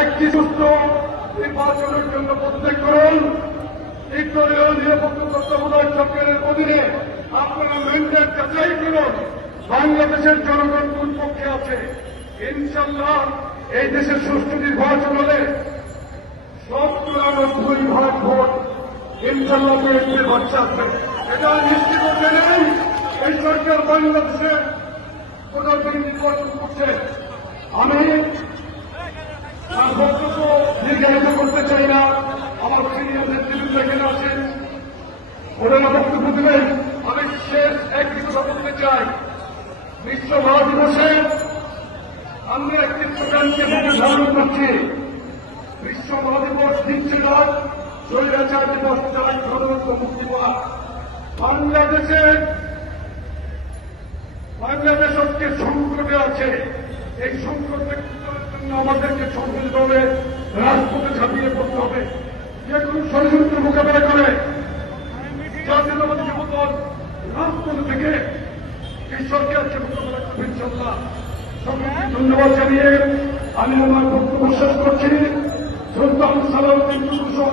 একটি সুস্থ নির্বাচনের জন্য প্রত্যেক করুন। ইতরীয় নিরাপত্তা তত্ত্বাবধায়ক সরকারের অধীনে আপনারা ম্যান্ডেট যাচাই করুন, বাংলাদেশের জনগণ কোন পক্ষে আছে। ইনশাল্লাহ এই দেশের সুষ্ঠু নির্বাচন হলে সত্তরানব্বই ভাগ ভোট ইনশাল্লাহ বিএনপির বাচ্চা এটা নিশ্চিত জেনেই এই সরকার বাংলাদেশে প্রধানমন্ত্রী নির্বাচন করছে আমি দীর্ঘায়িত করতে চাই না। আমার সিনিয়র নেতৃবৃন্দ এখানে আছেন। ওনারা বক্তব্য দেবেন। আমি শেষ একটি কথা বলতে চাই। বিশ্ব মহাদিবসে আমরা একটি স্লোগানকে ধারণ করছি। বিশ্ব মহাদিবস দিচ্ছে না স্বৈরাচার দিবস চাই গণতন্ত্র মুক্তি পাওয়া বাংলাদেশে বাংলাদেশ আজকে সংকটে আছে। এই সংকট উত্তরের জন্য আমাদেরকে সম্মিলিতভাবে রাজপথে ঝাঁপিয়ে পড়তে হবে। যে কোনো ষড়যন্ত্র মোকাবেলা করে জাতীয়তাবাদী যুবদল রাজপথ থেকে এই সরকারকে মোকাবেলা করবে ইনশাল্লাহ সকলকে ধন্যবাদ জানিয়ে আমি আমার বক্তব্য শেষ করছি। সুলতান সালাউদ্দিন সহ